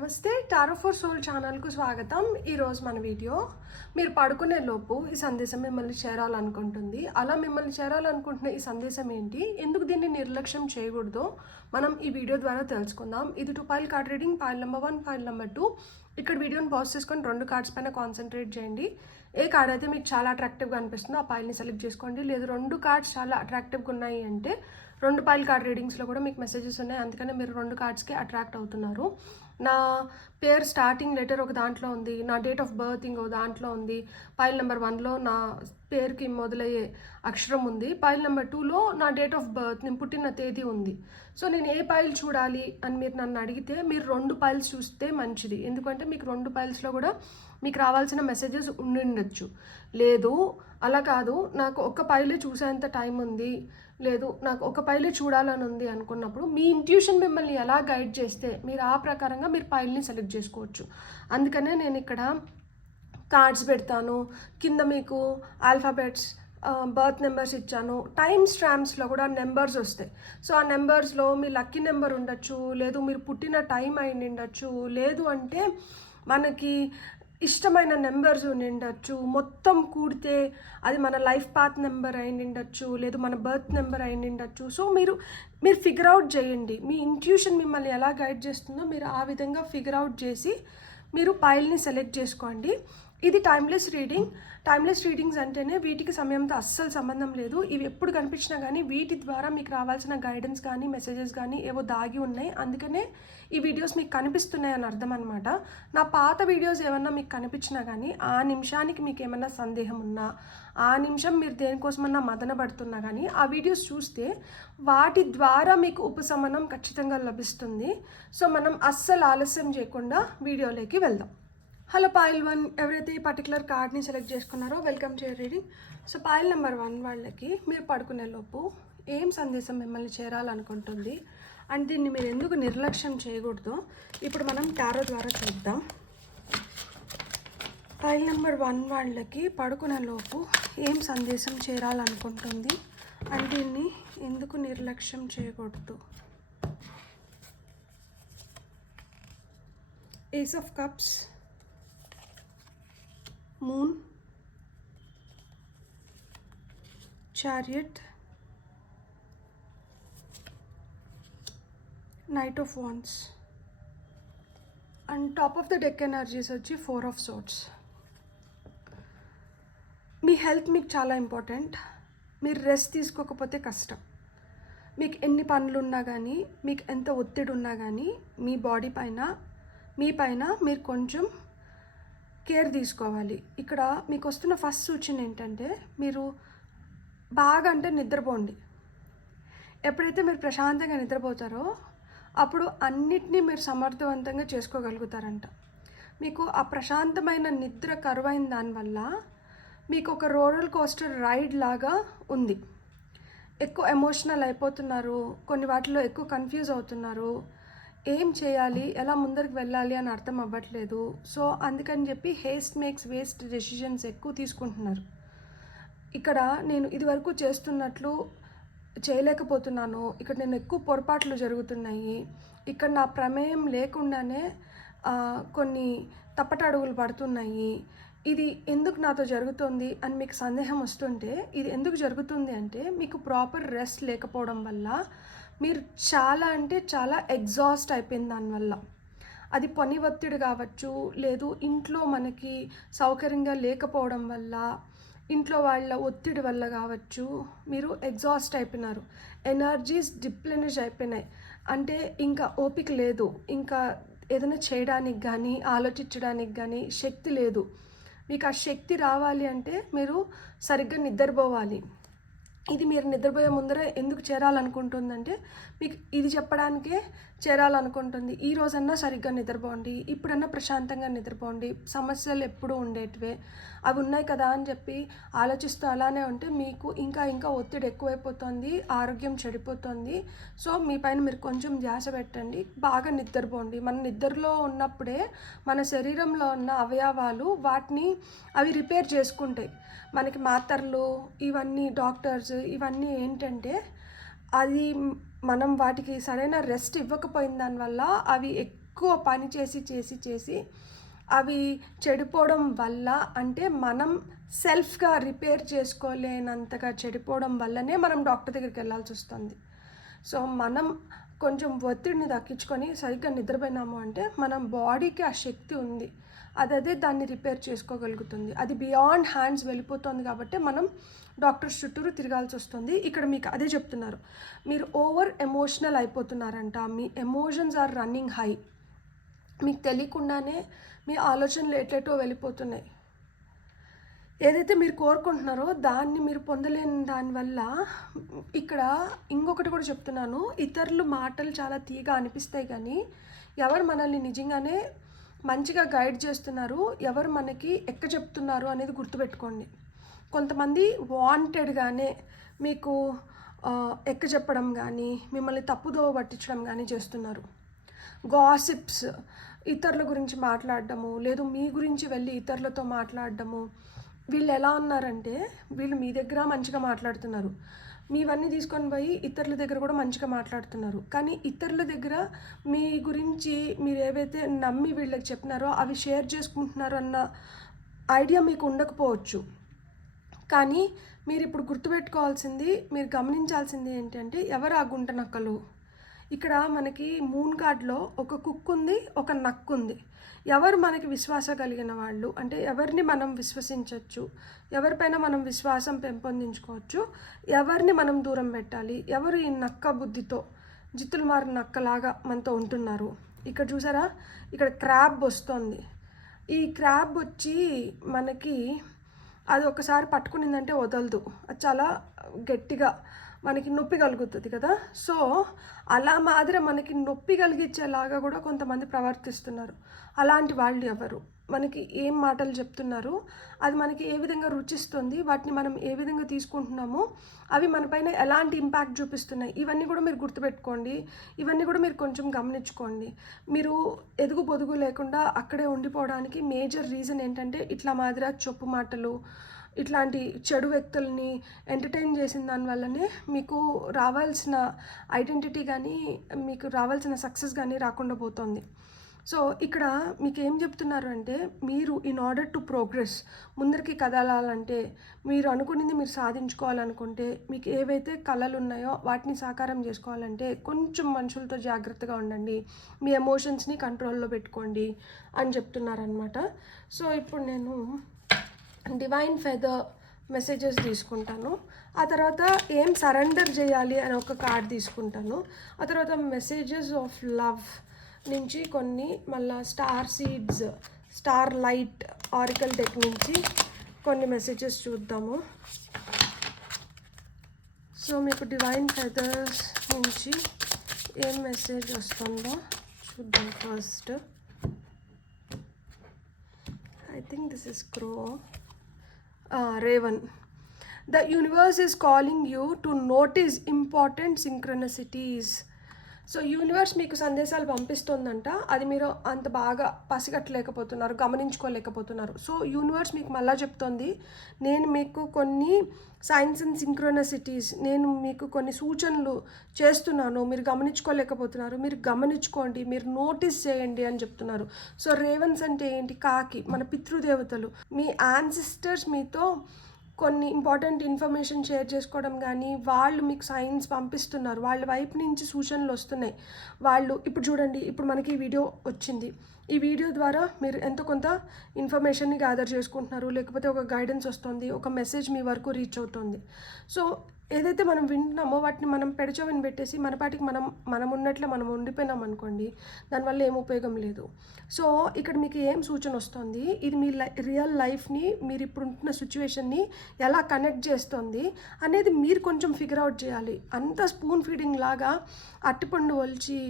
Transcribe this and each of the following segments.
నమస్తే tarot for soul ఛానల్కు స్వాగతం. ఈరోజు మన వీడియో మీరు పడుకునే లోపు ఈ సందేశం మిమ్మల్ని చేరాలనుకుంటుంది. అలా మిమ్మల్ని చేరాలనుకుంటున్న ఈ సందేశం ఏంటి, ఎందుకు దీన్ని నిర్లక్ష్యం చేయకూడదో మనం ఈ వీడియో ద్వారా తెలుసుకుందాం. ఇది 2 pile card reading, pile number 1, pile number 2. ఇక్కడ వీడియోని పాజ్ చేసుకొని 2 కార్డ్స్ పైన కాన్సన్ట్రేట్ చేయండి. ఏ కార్డ్ అయితే మీకు చాలా అట్రాక్టివ్గా అనిపిస్తుందో ఆ పైల్ని సెలెక్ట్ చేసుకోండి. లేదు 2 కార్డ్స్ చాలా అట్రాక్టివ్గా ఉన్నాయి అంటే 2 పైల్ కార్డ్ రీడింగ్స్లో కూడా మీకు మెసేజెస్ ఉన్నాయి, అందుకనే మీరు 2 కార్డ్స్కి అట్రాక్ట్ అవుతున్నారు. నా పేరు స్టార్టింగ్ లెటర్ ఒక దాంట్లో ఉంది, నా డేట్ ఆఫ్ బర్త్ ఇంకో దాంట్లో ఉంది, పైల్ నెంబర్ 1లో నా పేరుకి మొదలయ్యే అక్షరం ఉంది, పైల్ నెంబర్ 2లో నా డేట్ ఆఫ్ బర్త్, నేను పుట్టిన తేదీ ఉంది. సో నేను ఏ పైల్ చూడాలి అని మీరు నన్ను అడిగితే మీరు 2 పైల్స్ చూస్తే మంచిది. ఎందుకంటే మీకు 2 పైల్స్లో కూడా మీకు రావాల్సిన మెసేజెస్ ఉండిండొచ్చు. లేదు అలా కాదు, నాకు ఒక పైలే చూసేంత టైం ఉంది, లేదు నాకు ఒక పైలే చూడాలని ఉంది అనుకున్నప్పుడు మీ ఇంట్యూషన్ మిమ్మల్ని ఎలా గైడ్ చేస్తే మీరు ఆ ప్రకారంగా మీరు పైల్ని సెలెక్ట్ చేసుకోవచ్చు. అందుకనే నేను ఇక్కడ కార్డ్స్ పెడతాను, కింద మీకు ఆల్ఫాబెట్స్, బర్త్ నెంబర్స్ ఇచ్చాను. టైమ్ స్టాంప్స్లో కూడా నెంబర్స్ వస్తాయి. సో ఆ నెంబర్స్లో మీ లక్కీ నెంబర్ ఉండొచ్చు, లేదు మీరు పుట్టిన టైం అయి ఉండొచ్చు, లేదు అంటే మనకి ఇష్టమైన నెంబర్స్ ఉండొచ్చు, మొత్తం కూడితే అది మన లైఫ్ పాత్ నెంబర్ అయి ఉండొచ్చు, లేదు మన బర్త్ నెంబర్ అయి ఉండొచ్చు. సో మీరు ఫిగర్ అవుట్ చేయండి, మీ ఇంట్యూషన్ మిమ్మల్ని ఎలా గైడ్ చేస్తుందో మీరు ఆ విధంగా ఫిగర్ అవుట్ చేసి మీరు పైల్ని సెలెక్ట్ చేసుకోండి. ఇది టైమ్లెస్ రీడింగ్. టైమ్లెస్ రీడింగ్స్ అంటేనే వీటికి సమయంతో అస్సలు సంబంధం లేదు. ఇవి ఎప్పుడు కనిపించినా కానీ వీటి ద్వారా మీకు రావాల్సిన గైడెన్స్ కానీ మెసేజెస్ కానీ ఏవో దాగి ఉన్నాయి, అందుకనే ఈ వీడియోస్ మీకు కనిపిస్తున్నాయి అని అర్థం అనమాట. నా పాత వీడియోస్ ఏమన్నా మీకు కనిపించినా కానీ ఆ నిమిషానికి మీకు ఏమన్నా సందేహం ఉన్నా, ఆ నిమిషం మీరు దేనికోసమన్నా మదన పడుతున్నా కానీ ఆ వీడియోస్ చూస్తే వాటి ద్వారా మీకు ఉపశమనం ఖచ్చితంగా లభిస్తుంది. సో మనం అస్సలు ఆలస్యం చేయకుండా వీడియోలోకి వెళ్దాం. హలో పైల్ 1, ఎవరైతే ఈ పర్టికులర్ కార్డ్ని సెలెక్ట్ చేసుకున్నారో welcome to your reading. So pile number 1 వాళ్ళకి మీరు పడుకునే లోపు ఏం సందేశం మిమ్మల్ని చేరాలనుకుంటుంది అండ్ దీన్ని మీరు ఎందుకు నిర్లక్ష్యం చేయకూడదో ఇప్పుడు మనం టారో ద్వారా చూద్దాం. పైల్ నెంబర్ 1 వాళ్ళకి పడుకునే లోపు ఏం సందేశం చేరాలనుకుంటుంది అండ్ దీన్ని ఎందుకు నిర్లక్ష్యం చేయకూడదు. Ace of cups, moon, chariot, knight of wands and top of the deck energies వచ్చి 4 ఆఫ్ సోర్డ్స్. మీ హెల్త్ మీకు చాలా ఇంపార్టెంట్. మీరు రెస్ట్ తీసుకోకపోతే కష్టం. మీకు ఎన్ని పనులు ఉన్నా కానీ, మీకు ఎంత ఒత్తిడి ఉన్నా కానీ మీ బాడీ పైన మీ పైన మీరు కొంచెం కేర్ తీసుకోవాలి. ఇక్కడ మీకు వస్తున్న ఫస్ట్ సూచన ఏంటంటే మీరు బాగా అంటే నిద్రపోండి. ఎప్పుడైతే మీరు ప్రశాంతంగా నిద్రపోతారో అప్పుడు అన్నిటినీ మీరు సమర్థవంతంగా చేసుకోగలుగుతారంట. మీకు ఆ ప్రశాంతమైన నిద్ర కరువైన దానివల్ల మీకు ఒక రోలర్ కోస్టర్ రైడ్ లాగా ఉంది. ఎక్కువ ఎమోషనల్ అయిపోతున్నారు, కొన్ని వాటిలో ఎక్కువ కన్ఫ్యూజ్ అవుతున్నారు, ఏం చేయాలి, ఎలా ముందరికి వెళ్ళాలి అని అర్థం అవ్వట్లేదు. సో అందుకని చెప్పి హేస్ట్ మేక్స్ వేస్ట్ డెసిషన్స్ ఎక్కువ తీసుకుంటున్నారు. ఇక్కడ నేను ఇదివరకు చేస్తున్నట్లు చేయలేకపోతున్నాను, ఇక్కడ నేను ఎక్కువ పొరపాట్లు జరుగుతున్నాయి, ఇక్కడ నా ప్రమేయం లేకుండానే కొన్ని తప్పటడుగులు పడుతున్నాయి, ఇది ఎందుకు నాతో జరుగుతుంది అని మీకు సందేహం వస్తుంటే ఇది ఎందుకు జరుగుతుంది అంటే మీకు ప్రాపర్ రెస్ట్ లేకపోవడం వల్ల మీరు చాలా అంటే చాలా ఎగ్జాస్ట్ అయిపోయింది దానివల్ల. అది పని ఒత్తిడి కావచ్చు, లేదు ఇంట్లో మనకి సౌకర్యంగా లేకపోవడం వల్ల, ఇంట్లో వాళ్ళ ఒత్తిడి వల్ల కావచ్చు, మీరు ఎగ్జాస్ట్ అయిపోయినారు, ఎనర్జీస్ డిప్లెనిష్ అయిపోయినాయి. అంటే ఇంకా ఓపిక లేదు, ఇంకా ఏదైనా చేయడానికి కానీ ఆలోచించడానికి కానీ శక్తి లేదు. మీకు ఆ శక్తి రావాలి అంటే మీరు సరిగ్గా నిద్రపోవాలి. ఇది మీరు నిద్రపోయే ముందరే ఎందుకు చేరాలనుకుంటుందంటే మీకు ఇది చెప్పడానికే చేరాలనుకుంటుంది. ఈ రోజన్నా సరిగ్గా నిద్రపోండి, ఇప్పుడన్నా ప్రశాంతంగా నిద్రపోండి, సమస్యలు ఎప్పుడూ ఉండేటివే, అవి ఉన్నాయి కదా అని చెప్పి ఆలోచిస్తూ అలానే ఉంటే మీకు ఇంకా ఇంకా ఒత్తిడి ఎక్కువైపోతుంది, ఆరోగ్యం చెడిపోతుంది. సో మీ పైన మీరు కొంచెం ధ్యాస పెట్టండి, బాగా నిద్రపోండి. మన నిద్రలో ఉన్నప్పుడే మన శరీరంలో ఉన్న అవయవాలు వాటిని అవి రిపేర్ చేసుకుంటాయి. మనకి మాత్రలు ఇవన్నీ డాక్టర్స్ ఇవన్నీ ఏంటంటే అది మనం వాటికి సరైన రెస్ట్ ఇవ్వకపోయిన దానివల్ల అవి ఎక్కువ పని చేసి చేసి చేసి అవి చెడిపోవడం వల్ల, అంటే మనం సెల్ఫ్గా రిపేర్ చేసుకోలేనంతగా చెడిపోవడం వల్లనే మనం డాక్టర్ దగ్గరికి వెళ్ళాల్సి వస్తుంది. సో మనం కొంచెం ఒత్తిడిని దక్కించుకొని సరిగ్గా నిద్రపోయినాము అంటే మనం బాడీకి ఆ శక్తి ఉంది, అదే దాన్ని రిపేర్ చేసుకోగలుగుతుంది. అది బియాండ్ హ్యాండ్స్ వెళ్ళిపోతుంది కాబట్టి మనం డాక్టర్స్ చుట్టూరు తిరగాల్సి వస్తుంది. ఇక్కడ మీకు అదే చెప్తున్నారు, మీరు ఓవర్ ఎమోషనల్ అయిపోతున్నారంట, మీ ఎమోషన్స్ ఆర్ రన్నింగ్ హై, మీకు తెలియకుండానే మీ ఆలోచనలు ఎట్లెటో వెళ్ళిపోతున్నాయి. ఏదైతే మీరు కోరుకుంటున్నారో దాన్ని మీరు పొందలేని దానివల్ల ఇక్కడ ఇంకొకటి కూడా చెప్తున్నాను, ఇతరులు మాటలు చాలా తీగా అనిపిస్తాయి కానీ ఎవరు మనల్ని నిజంగానే మంచిగా గైడ్ చేస్తున్నారు, ఎవరు మనకి ఎక్క చెప్తున్నారు అనేది గుర్తుపెట్టుకోండి. కొంతమంది వాంటెడ్గానే మీకు ఎక్క చెప్పడం కానీ మిమ్మల్ని తప్పుదోవ పట్టించడం కానీ చేస్తున్నారు. గాసిప్స్, ఇతరుల గురించి మాట్లాడడము, లేదు మీ గురించి వెళ్ళి ఇతరులతో మాట్లాడడము. వీళ్ళు ఎలా ఉన్నారంటే వీళ్ళు మీ దగ్గర మంచిగా మాట్లాడుతున్నారు, మీవన్నీ తీసుకొని పోయి ఇతరుల దగ్గర కూడా మంచిగా మాట్లాడుతున్నారు. కానీ ఇతరుల దగ్గర మీ గురించి మీరు ఏవైతే నమ్మి వీళ్ళకి చెప్పినారో అవి షేర్ చేసుకుంటున్నారు అన్న ఐడియా మీకు ఉండకపోవచ్చు. కానీ మీరు ఇప్పుడు గుర్తుపెట్టుకోవాల్సింది, మీరు గమనించాల్సింది ఏంటంటే ఎవరు ఆ గుంట నక్కలు. ఇక్కడ మనకి మూన్ కార్డ్లో ఒక కుక్ ఉంది, ఒక నక్కు ఉంది. ఎవరు మనకి విశ్వాసం కలిగిన వాళ్ళు, అంటే ఎవరిని మనం విశ్వసించవచ్చు, ఎవరిపైన మనం విశ్వాసం పెంపొందించుకోవచ్చు, ఎవరిని మనం దూరం పెట్టాలి, ఎవరు ఈ నక్క బుద్ధితో జిత్తులు మారిన నక్కలాగా మనతో ఉంటున్నారు. ఇక్కడ చూసారా, ఇక్కడ క్రాబ్ వస్తుంది. ఈ క్రాబ్ వచ్చి మనకి అది ఒకసారి పట్టుకునిందంటే వదలదు, అది చాలా గట్టిగా మనకి నొప్పి కలుగుతుంది కదా. సో అలా మాదిరి మనకి నొప్పి కలిగించేలాగా కూడా కొంతమంది ప్రవర్తిస్తున్నారు. అలాంటి వాళ్ళు ఎవరు, మనకి ఏం మాటలు చెప్తున్నారు, అది మనకి ఏ విధంగా రుచిస్తుంది, వాటిని మనం ఏ విధంగా తీసుకుంటున్నామో అవి మనపైన ఎలాంటి ఇంపాక్ట్ చూపిస్తున్నాయి, ఇవన్నీ కూడా మీరు గుర్తుపెట్టుకోండి. ఇవన్నీ కూడా మీరు కొంచెం గమనించుకోండి. మీరు ఎదుగు పొదుగు లేకుండా అక్కడే ఉండిపోవడానికి మేజర్ రీజన్ ఏంటంటే ఇట్లా మాదిరి చొప్పు మాటలు, ఇట్లాంటి చెడు వ్యక్తుల్ని ఎంటర్టైన్ చేసిన దానివల్లనే మీకు రావాల్సిన ఐడెంటిటీ కానీ మీకు రావాల్సిన సక్సెస్ కానీ రాకుండా పోతుంది. సో ఇక్కడ మీకు ఏం చెప్తున్నారు అంటే మీరు ఇన్ ఆర్డర్ టు ప్రోగ్రెస్, ముందరికి కదలాలంటే, మీరు అనుకున్నది మీరు సాధించుకోవాలనుకుంటే, మీకు ఏవైతే కళలు ఉన్నాయో వాటిని సాకారం చేసుకోవాలంటే కొంచెం మనుషులతో జాగ్రత్తగా ఉండండి, మీ ఎమోషన్స్ని కంట్రోల్లో పెట్టుకోండి అని చెప్తున్నారనమాట. సో ఇప్పుడు నేను డివైన్ ఫెదర్ మెసేజెస్ తీసుకుంటాను, ఆ తర్వాత ఏం సరెండర్ చేయాలి అని ఒక కార్డ్ తీసుకుంటాను, ఆ తర్వాత మెసేజెస్ ఆఫ్ లవ్ నుంచి కొన్ని, మళ్ళీ star seeds, star light oracle deck నుంచి కొన్ని మెసేజెస్ చూద్దాము. సో మీకు డివైన్ ఫెదర్స్ నుంచి ఏం మెసేజ్ వస్తుందో చూద్దాం. First I think this is crow. Raven, the universe is calling you to notice important synchronicities. So universe మీకు సందేశాలు పంపిస్తుందంట, అది మీరు అంత బాగా పసిగట్టలేకపోతున్నారు, గమనించుకోలేకపోతున్నారు. సో యూనివర్స్ మీకు మళ్ళీ చెప్తోంది, నేను మీకు కొన్ని సైన్స్ అండ్ సింక్రోనసిటీస్, నేను మీకు కొన్ని సూచనలు చేస్తున్నాను, మీరు గమనించుకోలేకపోతున్నారు, మీరు గమనించుకోండి, మీరు నోటీస్ చేయండి అని చెప్తున్నారు. సో రేవన్స్ అంటే ఏంటి, కాకి, మన పితృదేవతలు, మీ యాన్సిస్టర్స్ మీతో కొన్ని ఇంపార్టెంట్ ఇన్ఫర్మేషన్ షేర్ చేసుకోవడం కానీ, వాళ్ళు మీకు సైన్స్ పంపిస్తున్నారు, వాళ్ళ వైపు నుంచి సూచనలు వస్తున్నాయి. వాళ్ళు ఇప్పుడు చూడండి, ఇప్పుడు మనకి ఈ వీడియో వచ్చింది, ఈ వీడియో ద్వారా మీరు ఎంతో కొంత ఇన్ఫర్మేషన్ని గ్యాదర్ చేసుకుంటున్నారు, లేకపోతే ఒక గైడెన్స్ వస్తుంది, ఒక మెసేజ్ మీ వరకు రీచ్ అవుతుంది. సో ఏదైతే మనం వింటున్నామో వాటిని మనం పెడచవిని పెట్టేసి మన పాటికి మనం ఉన్నట్లే మనం ఉండిపోయినాం అనుకోండి, దానివల్ల ఏం ఉపయోగం లేదు. సో ఇక్కడ మీకు ఏం సూచన వస్తుంది, ఇది మీ రియల్ లైఫ్ని, మీరు ఇప్పుడు ఉంటున్న సిచ్యువేషన్ని ఎలా కనెక్ట్ చేస్తుంది అనేది మీరు కొంచెం ఫిగర్ అవుట్ చేయాలి. అంత స్పూన్ ఫీడింగ్ లాగా అట్టుపండు ఒలిచి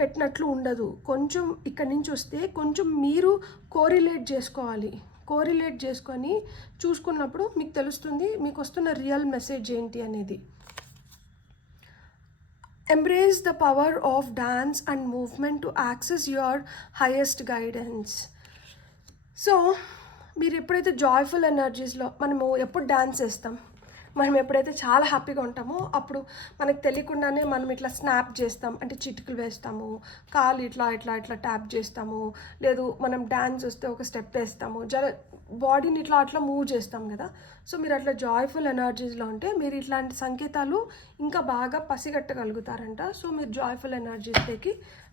పెట్టినట్లు ఉండదు. కొంచెం ఇక్కడి నుంచి వస్తే కొంచెం మీరు కోరిలేట్ చేసుకోవాలి. కోరిలేట్ చేసుకొని చూసుకున్నప్పుడు మీకు తెలుస్తుంది మీకు వస్తున్న రియల్ మెసేజ్ ఏంటి అనేది. Embrace the power of dance and movement to access your highest guidance. So మీరు ఎప్పుడైతే జాయ్ఫుల్ ఎనర్జీస్లో, మనము ఎప్పుడు డాన్స్ చేస్తాం, మనం ఎప్పుడైతే చాలా హ్యాపీగా ఉంటామో అప్పుడు మనకు తెలియకుండానే మనం ఇట్లా స్నాప్ చేస్తాం, అంటే చిటికలు వేస్తాము, కాలు ఇట్లా ఇట్లా ఇట్లా ట్యాప్ చేస్తాము, లేదు మనం డ్యాన్స్ వస్తే ఒక స్టెప్ వేస్తాము, బాడీని ఇట్లా అట్లా మూవ్ చేస్తాం కదా. సో మీరు అట్లా జాయ్ఫుల్ ఎనర్జీస్లో ఉంటే మీరు ఇట్లాంటి సంకేతాలు ఇంకా బాగా పసిగట్టగలుగుతారంట. సో మీరు జాయ్ఫుల్ ఎనర్జీస్లోకి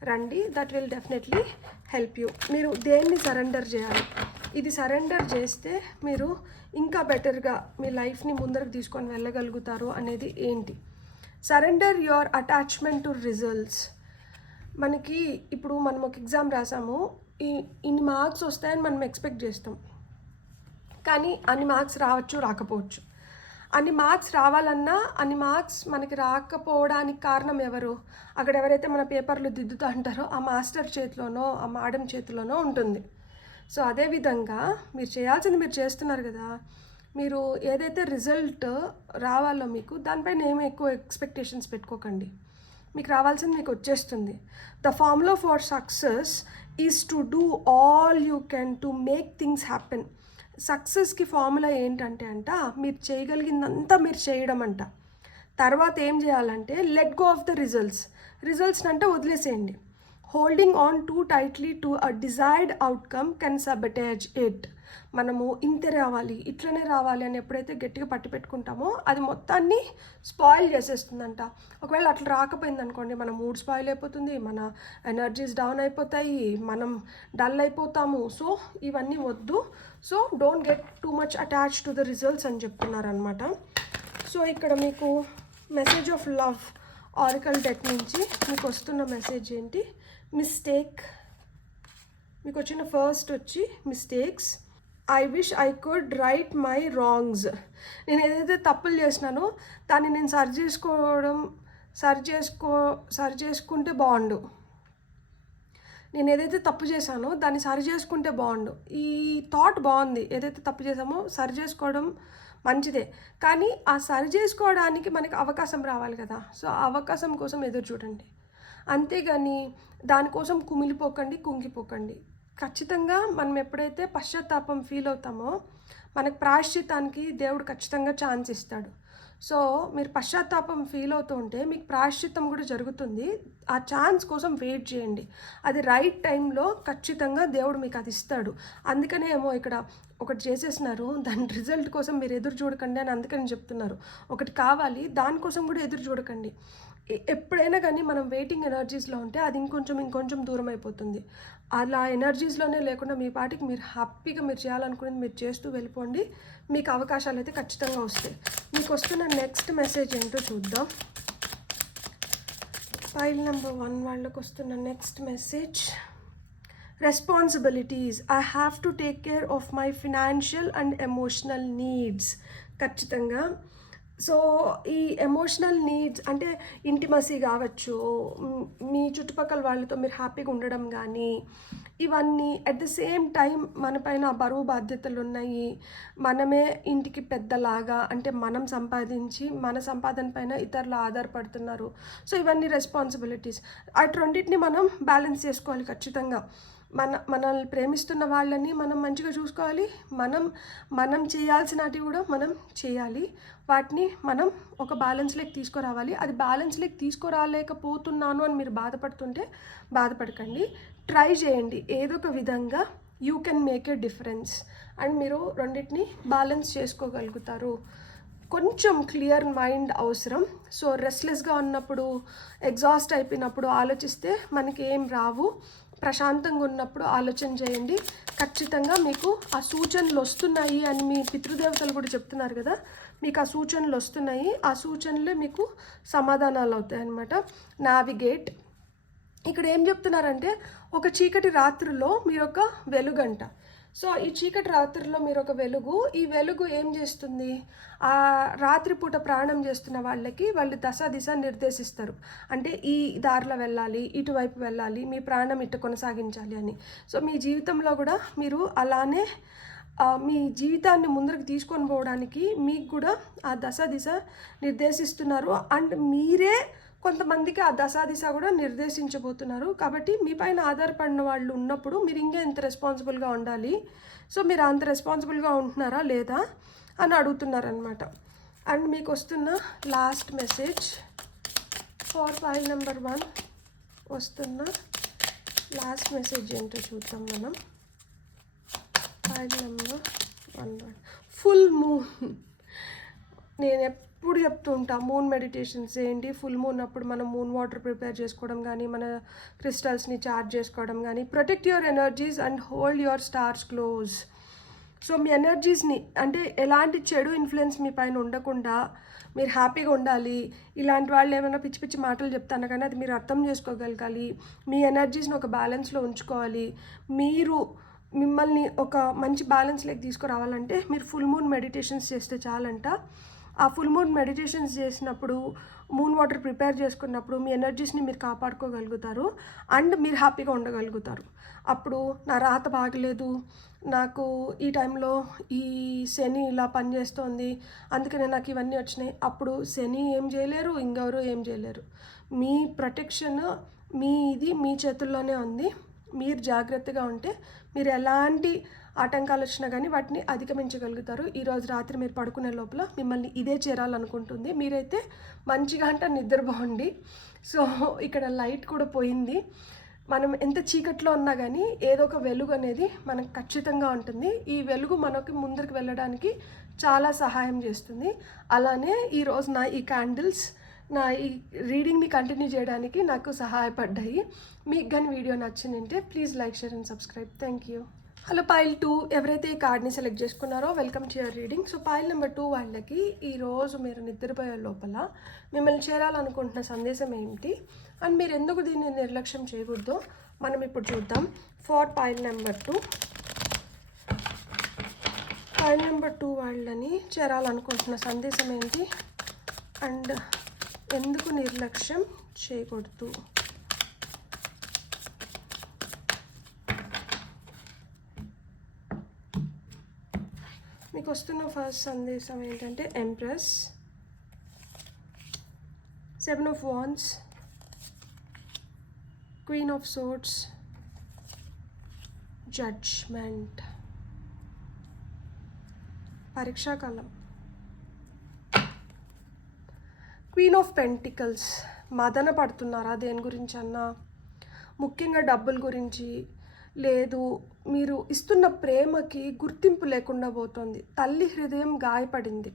రండి, that will definitely help you. మీరు దేన్ని సరెండర్ చేయాలి, ఇది సరెండర్ చేస్తే మీరు ఇంకా బెటర్గా మీ లైఫ్ని ముందరకు తీసుకొని వెళ్ళగలుగుతారు అనేది ఏంటి. Surrender your attachment to results. మనకి ఇప్పుడు మనం ఒక ఎగ్జామ్ రాసాము, ఇన్ని మార్క్స్ వస్తాయని మనం ఎక్స్పెక్ట్ చేస్తాం, కానీ అన్ని మార్క్స్ రావచ్చు రాకపోవచ్చు. అన్ని మార్క్స్ రావాలన్నా అన్ని మార్క్స్ మనకి రాకపోవడానికి కారణం ఎవరు? అక్కడ ఎవరైతే మన పేపర్లు దిద్దుతూ అంటారో ఆ మాస్టర్ చేతిలోనో ఆ మేడం చేతిలోనో ఉంటుంది. సో అదేవిధంగా మీరు చేయాల్సింది మీరు చేస్తున్నారు కదా, మీరు ఏదైతే రిజల్ట్ రావాలో మీకు దానిపైన ఏమీ ఎక్కువ ఎక్స్పెక్టేషన్స్ పెట్టుకోకండి. మీకు రావాల్సింది మీకు వచ్చేస్తుంది. The formula for success is to do all you can to make things happen. సక్సెస్కి ఫార్ములా ఏంటంటే మీరు చేయగలిగిందంతా మీరు చేయడం అంట. తర్వాత ఏం చేయాలంటే let go of the results అంటే వదిలేసేయండి. Holding on too tightly to a desired outcome can sabotage it. మనము ఇంతే రావాలి, ఇట్లనే రావాలి అని ఎప్పుడైతే గట్టిగా పట్టి పెట్టుకుంటామో అది మొత్తాన్ని స్పాయిల్ చేసేస్తుందంట. ఒకవేళ అట్లా రాకపోయింది అనుకోండి, మన మూడ్ స్పాయిల్ అయిపోతుంది, మన ఎనర్జీస్ డౌన్ అయిపోతాయి, మనం డల్ అయిపోతాము. సో ఇవన్నీ వద్దు. So don't get too much attach to the results అని చెప్తున్నారనమాట. సో ఇక్కడ మీకు మెసేజ్ ఆఫ్ లవ్ ఆరికల్ డెక్ నుంచి మీకు వస్తున్న మెసేజ్ ఏంటి? మిస్టేక్. మీకు వచ్చిన ఫస్ట్ వచ్చి mistakes. I wish I could right my wrongs. నేను ఏదైతే తప్పులు చేసినానో దాన్ని నేను సరి చేసుకుంటే బాగుండు. నేను ఏదైతే తప్పు చేశానో దాన్ని సరి చేసుకుంటే బాగుండు. ఈ థాట్ బాగుంది. ఏదైతే తప్పు చేసామో సరి చేసుకోవడం మంచిదే, కానీ ఆ సరి చేసుకోవడానికి మనకి అవకాశం రావాలి కదా. సో ఆ అవకాశం కోసం ఎదురు చూడండి, అంతేగాని దానికోసం కుమిలిపోకండి, కుంగిపోకండి. ఖచ్చితంగా మనం ఎప్పుడైతే పశ్చాత్తాపం ఫీల్ అవుతామో మనకు ప్రాయశ్చిత్తానికి దేవుడు ఖచ్చితంగా ఛాన్స్ ఇస్తాడు. సో మీరు పశ్చాత్తాపం ఫీల్ అవుతూ ఉంటే మీకు ప్రాయశ్చిత్తం కూడా జరుగుతుంది. ఆ ఛాన్స్ కోసం వెయిట్ చేయండి, అది రైట్ టైంలో ఖచ్చితంగా దేవుడు మీకు అది ఇస్తాడు. అందుకనే ఏమో ఇక్కడ ఒకటి చేసేసినారు, దాని రిజల్ట్ కోసం మీరు ఎదురు చూడకండి అని అందుకని చెప్తున్నారు. ఒకటి కావాలి, దానికోసం కూడా ఎదురు చూడకండి. ఎప్పుడైనా కానీ మనం వెయిటింగ్ ఎనర్జీస్లో ఉంటే అది ఇంకొంచెం దూరం అయిపోతుంది. అలా ఎనర్జీస్లోనే లేకుండా మీ పాటికి మీరు హ్యాపీగా మీరు చేయాలనుకునేది మీరు చేస్తూ వెళ్ళిపోండి. మీకు అవకాశాలు అయితే ఖచ్చితంగా వస్తాయి. మీకు వస్తున్న నెక్స్ట్ మెసేజ్ ఏంటో చూద్దాం. ఫైల్ నెంబర్ 1 వాళ్ళకి వస్తున్న next message, responsibilities. I have to take care of my financial and emotional needs. ఖచ్చితంగా. సో ఈ ఎమోషనల్ నీడ్స్ అంటే ఇంటిమసీ కావచ్చు, మీ చుట్టుపక్కల వాళ్ళతో మీరు హ్యాపీగా ఉండడం కానీ, ఇవన్నీ అట్ ద సేమ్ టైం మన పైన బరువు బాధ్యతలు ఉన్నాయి. మనమే ఇంటికి పెద్దలాగా, అంటే మనం సంపాదించి మన సంపాదన పైన ఇతరులు ఆధారపడుతున్నారు. సో ఇవన్నీ రెస్పాన్సిబిలిటీస్. అటు రెండింటిని మనం బ్యాలెన్స్ చేసుకోవాలి ఖచ్చితంగా. మనల్ని ప్రేమిస్తున్న వాళ్ళని మనం మంచిగా చూసుకోవాలి, మనం చేయాల్సినవి కూడా మనం చేయాలి. వాటిని మనం ఒక బ్యాలెన్స్లోకి తీసుకురావాలి. అది బ్యాలెన్స్లోకి తీసుకురాలేకపోతున్నాను అని మీరు బాధపడుతుంటే బాధపడకండి, ట్రై చేయండి. ఏదో ఒక విధంగా you can make a difference and మీరు రెండింటిని బ్యాలెన్స్ చేసుకోగలుగుతారు. కొంచెం క్లియర్ మైండ్ అవసరం. సో రెస్ట్లెస్గా ఉన్నప్పుడు, ఎగ్జాస్ట్ అయిపోయినప్పుడు ఆలోచిస్తే మనకి ఏం రావు. ప్రశాంతంగా ఉన్నప్పుడు ఆలోచన చేయండి, ఖచ్చితంగా మీకు ఆ సూచనలు వస్తున్నాయి అని మీ పితృదేవతలు కూడా చెప్తున్నారు కదా. మీకు ఆ సూచనలు వస్తున్నాయి, ఆ సూచనలే మీకు సమాధానాలు అవుతాయి అన్నమాట. నావిగేట్. ఇక్కడ ఏం చెప్తున్నారంటే ఒక చీకటి రాత్రిలో మీరు ఒక వెలుగంట. సో ఈ చీకటి రాత్రిలో మీరు ఒక వెలుగు. ఈ వెలుగు ఏం చేస్తుంది? ఆ రాత్రిపూట ప్రయాణం చేస్తున్న వాళ్ళకి వాళ్ళు దిశ నిర్దేశిస్తారు. అంటే ఈ దారిలో వెళ్ళాలి, ఇటువైపు వెళ్ళాలి, మీ ప్రయాణం ఇటు కొనసాగించాలి అని. సో మీ జీవితంలో కూడా మీరు అలానే మీ జీవితాన్ని ముందరకు తీసుకొని పోవడానికి మీకు కూడా ఆ దిశ నిర్దేశిస్తున్నారు. అండ్ మీరే కొంతమందికి ఆ దిశ కూడా నిర్దేశించబోతున్నారు. కాబట్టి మీ పైన ఆధారపడిన వాళ్ళు ఉన్నప్పుడు మీరు ఇంకా ఎంత రెస్పాన్సిబుల్గా ఉండాలి. సో మీరు అంత రెస్పాన్సిబుల్గా ఉంటున్నారా లేదా అని అడుగుతున్నారనమాట. అండ్ మీకు వస్తున్న last message for file number 1 వస్తున్న లాస్ట్ మెసేజ్ ఏంటో చూద్దాం మనం. File number 1 full moon. నేను ఎప్పుడు చెప్తూ ఉంటా మూన్ మెడిటేషన్స్ ఏంటి, ఫుల్ మూన్ అప్పుడు మనం మూన్ వాటర్ ప్రిపేర్ చేసుకోవడం కానీ, మన క్రిస్టల్స్ని చార్జ్ చేసుకోవడం కానీ, protect your energies and hold your stars close. So మీ ఎనర్జీస్ని అంటే ఎలాంటి చెడు ఇన్ఫ్లుయెన్స్ మీ పైన ఉండకుండా మీరు హ్యాపీగా ఉండాలి. ఇలాంటి వాళ్ళు ఏమైనా పిచ్చి పిచ్చి మాటలు చెప్తాను కానీ అది మీరు అర్థం చేసుకోగలగాలి. మీ ఎనర్జీస్ని ఒక బ్యాలెన్స్లో ఉంచుకోవాలి. మీరు మిమ్మల్ని ఒక మంచి బ్యాలెన్స్లోకి తీసుకురావాలంటే మీరు ఫుల్ మూన్ మెడిటేషన్స్ చేస్తే చాలంట. ఆ ఫుల్ మూన్ మెడిటేషన్స్ చేసినప్పుడు, మూన్ వాటర్ ప్రిపేర్ చేసుకున్నప్పుడు మీ ఎనర్జీస్ని మీరు కాపాడుకోగలుగుతారు అండ్ మీరు హ్యాపీగా ఉండగలుగుతారు. అప్పుడు నా రాత బాగలేదు, నాకు ఈ టైంలో ఈ శని ఇలా పనిచేస్తోంది, అందుకనే నాకు ఇవన్నీ వచ్చినాయి. అప్పుడు శని ఏం చేయలేరు, ఇంకెవరు ఏం చేయలేరు. మీ ప్రొటెక్షన్ మీ చేతుల్లోనే ఉంది. మీరు జాగ్రత్తగా ఉంటే మీరు ఎలాంటి ఆటంకాలు వచ్చినా కానీ వాటిని అధిగమించగలుగుతారు. ఈరోజు రాత్రి మీరు పడుకునే లోపల మిమ్మల్ని ఇదే చేరాలనుకుంటుంది. మీరైతే మంచిగా నిద్రపోండి. సో ఇక్కడ లైట్ కూడా పోయింది. మనం ఎంత చీకట్లో ఉన్నా కానీ ఏదో ఒక వెలుగు అనేది మనకు ఖచ్చితంగా ఉంటుంది. ఈ వెలుగు మనకి ముందుకు వెళ్ళడానికి చాలా సహాయం చేస్తుంది. అలానే ఈరోజు నా ఈ క్యాండిల్స్ నా ఈ రీడింగ్ని కంటిన్యూ చేయడానికి నాకు సహాయపడ్డాయి. మీకు కానీ వీడియో నచ్చిందంటే please like, share and subscribe. Thank you. Hello pile 2 ఎవరైతే ఈ కార్డ్ని సెలెక్ట్ చేసుకున్నారో welcome to your reading. So pile number 2 వాళ్ళకి ఈరోజు మీరు నిద్రపోయే లోపల మిమ్మల్ని చేరాలనుకుంటున్న సందేశం ఏంటి అండ్ మీరు ఎందుకు దీన్ని నిర్లక్ష్యం చేయకూడదో మనం ఇప్పుడు చూద్దాం. For pile number 2 pile number 2 వాళ్ళని చేరాలనుకుంటున్న సందేశం ఏంటి అండ్ ఎందుకు నిర్లక్ష్యం చేయకూడదు. మీకు వస్తున్న ఫస్ట్ సందేశం ఏంటంటే empress, 7 of Wands, Queen of Swords, Judgment. పరీక్షాకాలం. Queen of pentacles. మదన పడుతున్నారా దేని గురించి అన్నా, ముఖ్యంగా డబ్బుల గురించి, లేదు మీరు ఇస్తున్న ప్రేమకి గుర్తింపు లేకుండా పోతుంది. తల్లి హృదయం గాయపడింది.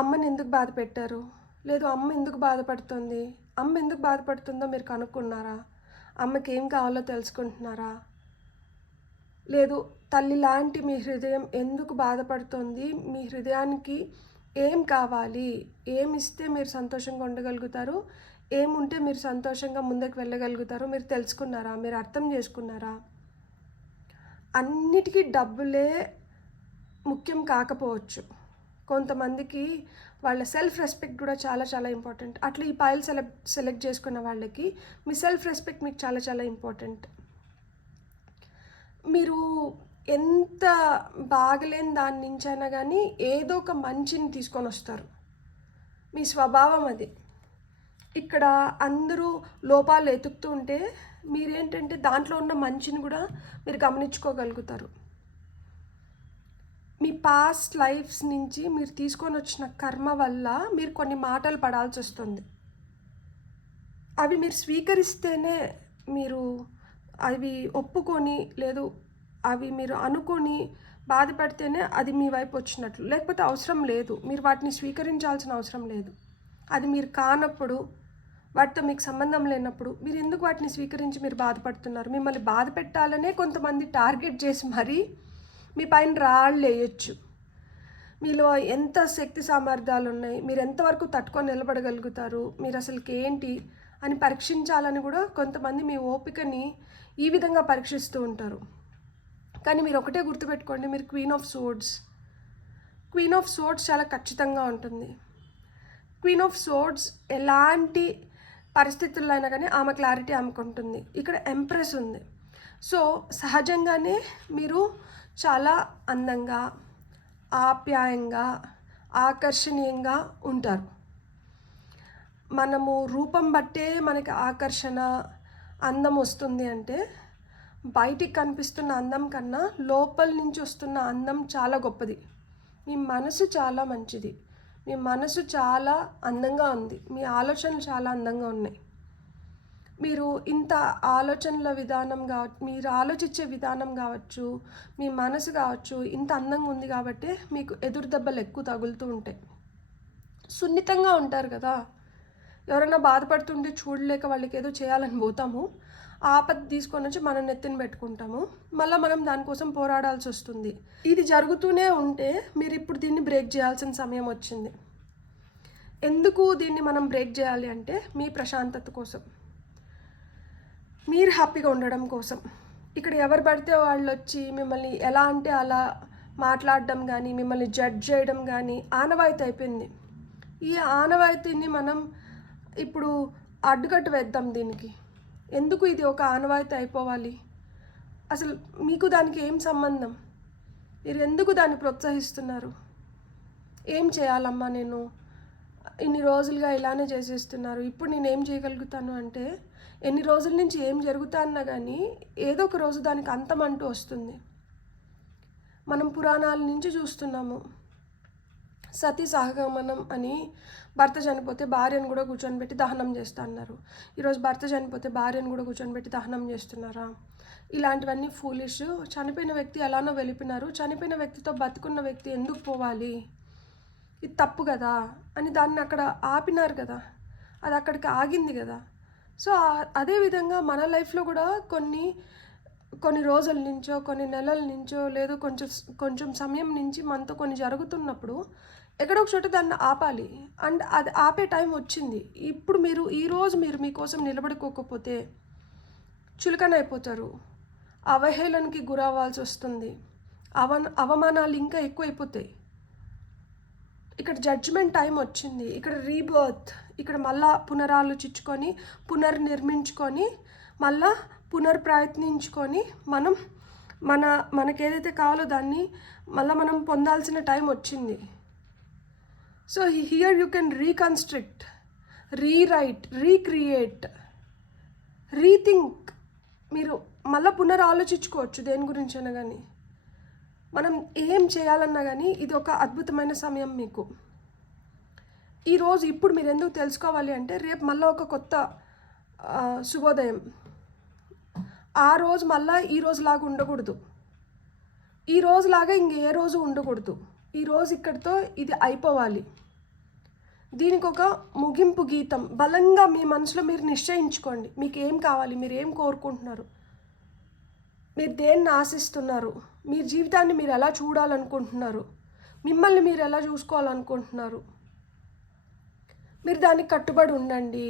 అమ్మని ఎందుకు బాధ పెట్టారు, లేదు అమ్మ ఎందుకు బాధపడుతుంది, అమ్మ ఎందుకు బాధపడుతుందో మీరు కనుక్కున్నారా, అమ్మకి ఏం కావాలో తెలుసుకుంటున్నారా, లేదు తల్లి లాంటి మీ హృదయం ఎందుకు బాధపడుతుంది, మీ హృదయానికి ఏం కావాలి, ఏమి ఇస్తే మీరు సంతోషంగా ఉండగలుగుతారు, ఏముంటే మీరు సంతోషంగా ముందుకు వెళ్ళగలుగుతారో మీరు తెలుసుకున్నారా, మీరు అర్థం చేసుకున్నారా. అన్నిటికీ డబ్బులే ముఖ్యం కాకపోవచ్చు. కొంతమందికి వాళ్ళ సెల్ఫ్ రెస్పెక్ట్ కూడా చాలా చాలా ఇంపార్టెంట్. అట్లా ఈ పైల్ సెలెక్ట్ చేసుకున్న వాళ్ళకి మీ సెల్ఫ్ రెస్పెక్ట్ మీకు చాలా చాలా ఇంపార్టెంట్. మీరు ఎంత బాగలేని దాని నుంచైనా కానీ ఏదో ఒక మంచిని తీసుకొని వస్తారు. మీ స్వభావం అది. ఇక్కడ అందరూ లోపాలు ఎతుకుతూ ఉంటే మీరేంటంటే దాంట్లో ఉన్న మంచిని కూడా మీరు గమనించుకోగలుగుతారు. మీ పాస్ట్ లైఫ్స్ నుంచి మీరు తీసుకొని వచ్చిన కర్మ వల్ల మీరు కొన్ని మాటలు పడాల్సి వస్తుంది. అవి మీరు స్వీకరిస్తేనే, మీరు అవి ఒప్పుకొని, లేదు అవి మీరు అనుకొని బాధపడితేనే అది మీ వైపు వచ్చినట్లు. లేకపోతే అవసరం లేదు, మీరు వాటిని స్వీకరించాల్సిన అవసరం లేదు. అది మీరు కానప్పుడు, వాటితో మీకు సంబంధం లేనప్పుడు మీరు ఎందుకు వాటిని స్వీకరించి మీరు బాధపడుతున్నారు. మిమ్మల్ని బాధ పెట్టాలనే కొంతమంది టార్గెట్ చేసి మరీ మీ పైన రాళ్ళు వేయచ్చు. మీలో ఎంత శక్తి సామర్థ్యాలు ఉన్నాయి, మీరు ఎంతవరకు తట్టుకొని నిలబడగలుగుతారు, మీరు అసలుకి ఏంటి అని పరీక్షించాలని కూడా కొంతమంది మీ ఓపికని ఈ విధంగా పరీక్షిస్తూ ఉంటారు. కానీ మీరు ఒకటే గుర్తుపెట్టుకోండి, మీరు queen of swords. Queen of swords చాలా ఖచ్చితంగా ఉంటుంది. క్వీన్ ఆఫ్ సోర్డ్స్ ఎలాంటి పరిస్థితుల్లో అయినా కానీ ఆమె క్లారిటీ ఆమెకు ఉంటుంది. ఇక్కడ ఎంప్రెస్ ఉంది. సో సహజంగానే మీరు చాలా అందంగా, ఆప్యాయంగా, ఆకర్షణీయంగా ఉంటారు. మనము రూపం బట్టే మనకి ఆకర్షణ, అందం వస్తుంది అంటే బయటికి కనిపిస్తున్న అందం కన్నా లోపల నుంచి వస్తున్న అందం చాలా గొప్పది. మీ మనసు చాలా మంచిది, మీ మనసు చాలా అందంగా ఉంది, మీ ఆలోచనలు చాలా అందంగా ఉన్నాయి. మీరు ఇంత ఆలోచనల విధానం మీరు ఆలోచించే విధానం కావచ్చు, మీ మనసు కావచ్చు ఇంత అందంగా ఉంది కాబట్టి మీకు ఎదురు దెబ్బలు ఎక్కువ తగులుతూ ఉంటాయి. సున్నితంగా ఉంటారు కదా, ఎవరైనా బాధపడుతుంటే చూడలేక వాళ్ళకి ఏదో చేయాలని పోతాము, ఆపద తీసుకొని వచ్చి మనం నెత్తిన పెట్టుకుంటాము, మళ్ళీ మనం దానికోసం పోరాడాల్సి వస్తుంది. ఇది జరుగుతూనే ఉంటే మీరు ఇప్పుడు దీన్ని బ్రేక్ చేయాల్సిన సమయం వచ్చింది. ఎందుకు దీన్ని మనం బ్రేక్ చేయాలి అంటే మీ ప్రశాంతత కోసం, మీరు హ్యాపీగా ఉండడం కోసం. ఇక్కడ ఎవరు పడితే వాళ్ళు వచ్చి మిమ్మల్ని ఎలా అంటే అలా మాట్లాడడం కానీ, మిమ్మల్ని జడ్జ్ చేయడం కానీ ఆనవాయితీ అయిపోయింది. ఈ ఆనవాయితీని మనం ఇప్పుడు అడ్డుకట్టు వేద్దాం దీనికి. ఎందుకు ఇది ఒక ఆనవాయితీ అయిపోవాలి? అసలు మీకు దానికి ఏం సంబంధం? మీరు ఎందుకు దాన్ని ప్రోత్సహిస్తున్నారు? ఏం చేయాలమ్మా, నేను ఇన్ని రోజులుగా ఇలానే చేసేస్తున్నారు, ఇప్పుడు నేను ఏం చేయగలుగుతాను అంటే, ఎన్ని రోజుల నుంచి ఏం జరుగుతాన్నా కానీ ఏదో ఒక రోజు దానికి అంతం అంటూ వస్తుంది. మనం పురాణాల నుంచి చూస్తున్నాము, సతీ సహగమనం అని భర్త చనిపోతే భార్యను కూడా కూర్చొని దహనం చేస్తా అన్నారు. ఈరోజు భర్త చనిపోతే భార్యను కూడా కూర్చొని దహనం చేస్తున్నారా? ఇలాంటివన్నీ ఫూలిష్. చనిపోయిన వ్యక్తి ఎలానో వెళ్ళిపోయినారు, చనిపోయిన వ్యక్తితో బతుకున్న వ్యక్తి ఎందుకు పోవాలి? ఇది తప్పు కదా అని దాన్ని అక్కడ ఆపినారు కదా, అది అక్కడికి ఆగింది కదా. సో అదేవిధంగా మన లైఫ్లో కూడా కొన్ని రోజుల నుంచో, కొన్ని నెలల నుంచో, లేదు కొంచెం సమయం నుంచి మనతో కొన్ని జరుగుతున్నప్పుడు ఎక్కడో ఒక చోట దాన్ని ఆపాలి. అండ్ అది ఆపే టైం వచ్చింది. ఇప్పుడు ఈరోజు మీరు మీకోసం నిలబడుకోకపోతే చులకన అయిపోతారు, అవహేళనకి గురవ్వాల్సి వస్తుంది, అవమానాలు ఇంకా ఎక్కువైపోతాయి. ఇక్కడ జడ్జిమెంట్ టైం వచ్చింది, ఇక్కడ రీబర్త్, ఇక్కడ మళ్ళా పునరాలోచించుకొని పునర్నిర్మించుకొని మళ్ళా పునర్ప్రయత్నించుకొని మనకేదైతే కావాలో దాన్ని మళ్ళీ మనం పొందాల్సిన టైం వచ్చింది. So here you can reconstruct, rewrite, recreate, rethink. మీరు మళ్ళీ పునరాలోచించుకోవచ్చు దేని గురించి అయినా కానీ. మనం ఏం చేయాలన్నా కానీ ఇది ఒక అద్భుతమైన సమయం మీకు. ఈరోజు ఇప్పుడు మీరు ఎందుకు తెలుసుకోవాలి అంటే, రేపు మళ్ళీ ఒక కొత్త శుభోదయం. ఆ రోజు మళ్ళీ ఈ రోజులాగా ఉండకూడదు, ఈ రోజులాగా ఇంకే రోజు ఉండకూడదు. ఈరోజు ఇక్కడితో ఇది అయిపోవాలి. దీనికి ఒక ముగింపు గీతం బలంగా మీ మనసులో మీరు నిశ్చయించుకోండి. మీకు ఏం కావాలి, మీరు ఏం కోరుకుంటున్నారు, మీరు దేన్ని ఆశిస్తున్నారు, మీ జీవితాన్ని మీరు ఎలా చూడాలనుకుంటున్నారు, మిమ్మల్ని మీరు ఎలా చూసుకోవాలనుకుంటున్నారు. మీరు దానికి కట్టుబడి ఉండండి.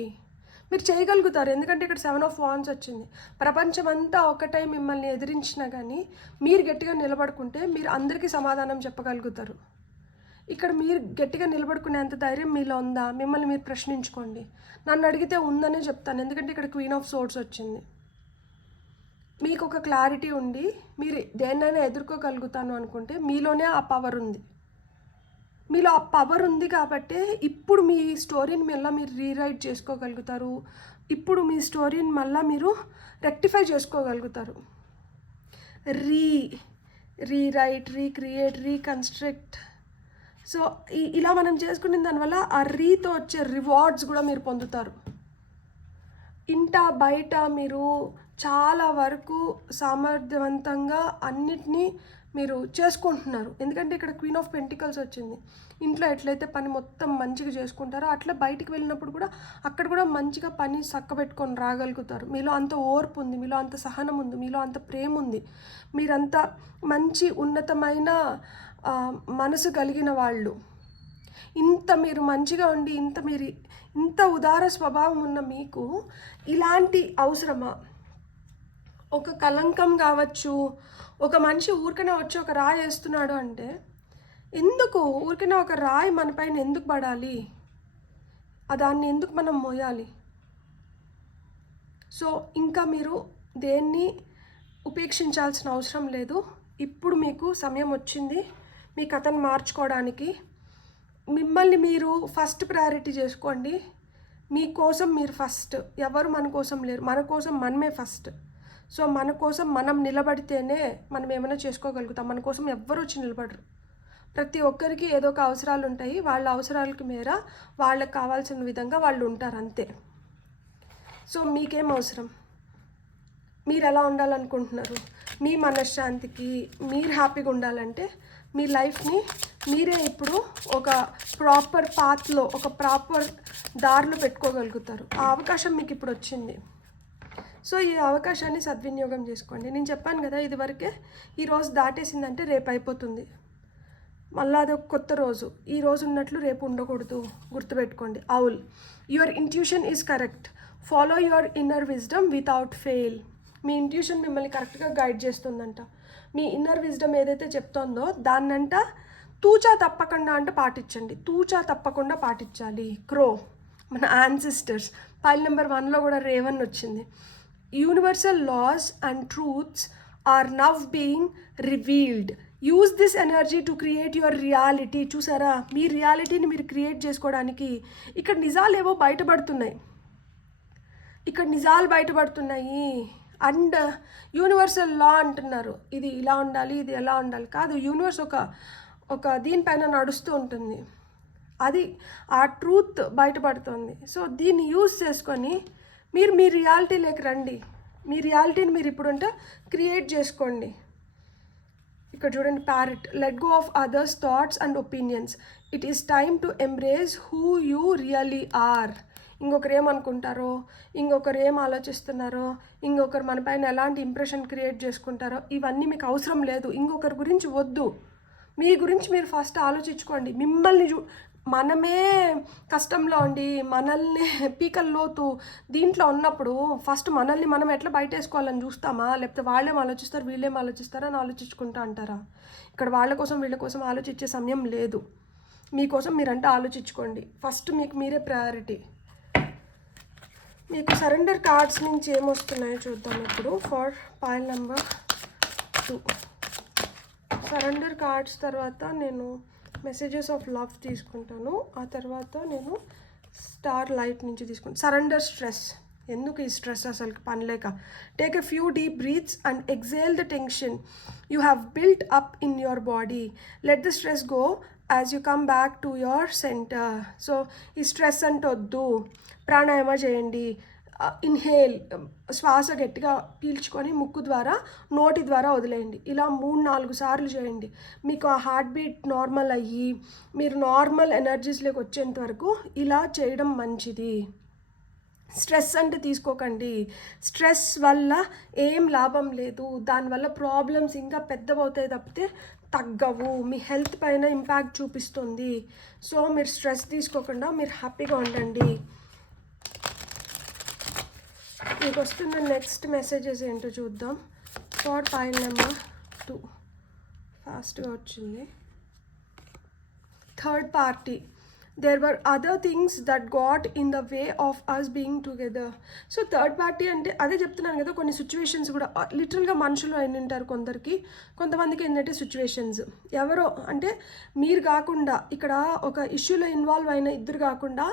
మీరు చేయగలుగుతారు, ఎందుకంటే ఇక్కడ 7 of Wands వచ్చింది. ప్రపంచమంతా ఒకటై మిమ్మల్ని ఎదిరించినా కానీ మీరు గట్టిగా నిలబడుకుంటే మీరు అందరికీ సమాధానం చెప్పగలుగుతారు. ఇక్కడ మీరు గట్టిగా నిలబడుకునేంత ధైర్యం మీలో ఉందా? మిమ్మల్ని మీరు ప్రశ్నించుకోండి. నన్ను అడిగితే ఉందనే చెప్తాను, ఎందుకంటే ఇక్కడ Queen of Swords వచ్చింది. మీకు ఒక క్లారిటీ ఉండి మీరు దేన్నైనా ఎదుర్కోగలుగుతాను అనుకుంటే మీలోనే ఆ పవర్ ఉంది. మీలో ఆ పవర్ ఉంది కాబట్టి ఇప్పుడు మీ స్టోరీని మళ్ళీ మీరు రీరైట్ చేసుకోగలుగుతారు. ఇప్పుడు మీ స్టోరీని మళ్ళీ మీరు రెక్టిఫై చేసుకోగలుగుతారు. Rewrite, recreate, reconstruct. సో ఇలా మనం చేసుకునే దానివల్ల ఆ రీతో వచ్చే రివార్డ్స్ కూడా మీరు పొందుతారు. ఇంట బయట మీరు చాలా వరకు సామర్థ్యవంతంగా అన్నిటినీ మీరు చేసుకుంటున్నారు. ఎందుకంటే ఇక్కడ క్వీన్ ఆఫ్ పెంటికల్స్ వచ్చింది. ఇంట్లో ఎట్లయితే పని మొత్తం మంచిగా చేసుకుంటారో అట్లా బయటికి వెళ్ళినప్పుడు కూడా అక్కడ కూడా మంచిగా పని చక్కబెట్టుకొని రాగలుగుతారు. మీలో అంత ఓర్పు ఉంది, మీలో అంత సహనం ఉంది, మీలో అంత ప్రేమ ఉంది. మీరంత మంచి ఉన్నతమైన మనసు కలిగిన వాళ్ళు. ఇంత మీరు మంచిగా ఉండి ఇంత ఉదార స్వభావం ఉన్న మీకు ఇలాంటి అవసరమా? ఒక కలంకం కావచ్చు, ఒక మనిషి ఊరికనే వచ్చి ఒక రాయి వేస్తున్నాడు అంటే ఎందుకు ఊరికనే ఒక రాయి మన పైన ఎందుకు పడాలి? దాన్ని ఎందుకు మనం మోయాలి? సో ఇంకా మీరు దేన్ని ఉపేక్షించాల్సిన అవసరం లేదు. ఇప్పుడు మీకు సమయం వచ్చింది మీ కథను మార్చుకోవడానికి. మిమ్మల్ని మీరు ఫస్ట్ ప్రయారిటీ చేసుకోండి. మీకోసం మీరు ఫస్ట్, ఎవరు మన కోసం లేరు, మన కోసం మనమే ఫస్ట్. సో మన కోసం మనం నిలబడితేనే మనం ఏమైనా చేసుకోగలుగుతాం. మన కోసం ఎవ్వరు వచ్చి నిలబడరు. ప్రతి ఒక్కరికి ఏదో ఒక అవసరాలు ఉంటాయి. వాళ్ళ అవసరాలకి మేర వాళ్ళకి కావాల్సిన విధంగా వాళ్ళు ఉంటారు అంతే. సో మీకేం అవసరం, మీరు ఎలా ఉండాలనుకుంటున్నారు, మీ మనశ్శాంతికి మీరు హ్యాపీగా ఉండాలంటే మీ లైఫ్ని మీరే ఇప్పుడు ఒక ప్రాపర్ పాత్లో, ఒక ప్రాపర్ దారిలో పెట్టుకోగలుగుతారు. ఆ అవకాశం మీకు ఇప్పుడు వచ్చింది. సో ఈ అవకాశాన్ని సద్వినియోగం చేసుకోండి. నేను చెప్పాను కదా, ఇదివరకే ఈరోజు దాటేసిందంటే రేపు అయిపోతుంది. మళ్ళీ అదొక కొత్త రోజు. ఈ రోజు ఉన్నట్లు రేపు ఉండకూడదు, గుర్తుపెట్టుకోండి. Owl your intuition is correct. Follow your inner wisdom without fail. మీ ఇంట్యూషన్ మిమ్మల్ని కరెక్ట్గా గైడ్ చేస్తుందంట. మీ ఇన్నర్ విజ్డమ్ ఏదైతే చెప్తోందో దాన్నంట తూచా తప్పకుండా అంటే పాటించండి. తూచా తప్పకుండా పాటించాలి. క్రో, మన యాన్సిస్టర్స్, ఫైల్ నెంబర్ 1లో కూడా రేవన్ వచ్చింది. Universal laws and truths are now being revealed. Use this energy to create your reality. చూసారా, మీ రియాలిటీని మీరు క్రియేట్ చేసుకోవడానికి ఇక్కడ నిజాలు ఏవో బయటపడుతున్నాయి. ఇక్కడ నిజాలు బయటపడుతున్నాయి. అండ్ యూనివర్సల్ లా అంటున్నారు, ఇది ఇలా ఉండాలి, ఇది ఎలా ఉండాలి. కాదు, యూనివర్స్ ఒక దీనిపైన నడుస్తూ ఉంటుంది. అది ఆ ట్రూత్ బయటపడుతుంది. సో దీన్ని యూజ్ చేసుకొని మీరు మీ రియాలిటీలోకి రండి. మీ రియాలిటీని మీరు ఇప్పుడంటే క్రియేట్ చేసుకోండి. ఇక్కడ చూడండి, parrot. Let go of others thoughts and opinions. It is time to embrace who you really are. ఇంకొకరు ఏమనుకుంటారో, ఇంకొకరు ఏం ఆలోచిస్తున్నారో, ఇంకొకరు మన పైన ఎలాంటి ఇంప్రెషన్ క్రియేట్ చేసుకుంటారో ఇవన్నీ మీకు అవసరం లేదు. ఇంకొకరి గురించి వద్దు, మీ గురించి మీరు ఫస్ట్ ఆలోచించుకోండి. మిమ్మల్ని మనమే కష్టంలో ఉండి మనల్ని పీకల్లోతు దీంట్లో ఉన్నప్పుడు ఫస్ట్ మనల్ని మనం ఎట్లా బయటేసుకోవాలని చూస్తామా, లేకపోతే వాళ్ళేం ఆలోచిస్తారు వీళ్ళేం ఆలోచిస్తారో అని ఆలోచించుకుంటా అంటారా? ఇక్కడ వాళ్ళ కోసం వీళ్ళ కోసం ఆలోచించే సమయం లేదు. మీకోసం మీరంటే ఆలోచించుకోండి. ఫస్ట్ మీకు మీరే ప్రయారిటీ. మీకు సరెండర్ కార్డ్స్ నుంచి ఏమొస్తున్నాయో చూద్దాం ఇప్పుడు. For pile number 2 surrender cards తర్వాత నేను మెసేజెస్ ఆఫ్ లవ్ తీసుకుంటాను. ఆ తర్వాత నేను స్టార్ లైట్ నుంచి తీసుకుంటాను. Surrender stress. ఎందుకు ఈ స్ట్రెస్ అసలు పనిలేక? Take a few deep breaths and exhale the tension you have built up in your body. Let the stress go as you come back to your centre. So ఈ stress అంటే వద్దు, ప్రాణాయామ చేయండి. Inhale, శ్వాస గట్టిగా పీల్చుకొని ముక్కు ద్వారా నోటి ద్వారా వదిలేయండి. ఇలా 3-4 సార్లు చేయండి. మీకు ఆ హార్ట్ బీట్ నార్మల్ అయ్యి మీరు నార్మల్ ఎనర్జీస్లోకి వచ్చేంత వరకు ఇలా చేయడం మంచిది. స్ట్రెస్ అంటే తీసుకోకండి. స్ట్రెస్ వల్ల ఏం లాభం లేదు. దానివల్ల ప్రాబ్లమ్స్ ఇంకా పెద్దవవుతాయి తప్పితే తగ్గవు. మీ హెల్త్ పైన ఇంపాక్ట్ చూపిస్తుంది. సో మీరు స్ట్రెస్ తీసుకోకుండా మీరు హ్యాపీగా ఉండండి. మీకు వస్తున్న నెక్స్ట్ మెసేజెస్ ఏంటో చూద్దాం. ఫర్ పైల్ నెంబర్ 2 ఫాస్ట్గా వచ్చింది. Third party. There were other things that got in the way of us being together. So third party అంటే అదే చెప్తున్నాను కదా, కొన్ని సిచ్యువేషన్స్ కూడా లిటరల్గా మనుషులు అయిన ఉంటారు కొందరికి. కొంతమందికి ఏంటంటే సిచ్యువేషన్స్ ఎవరో అంటే మీరు కాకుండా, ఇక్కడ ఒక ఇష్యూలో ఇన్వాల్వ్ అయిన ఇద్దరు కాకుండా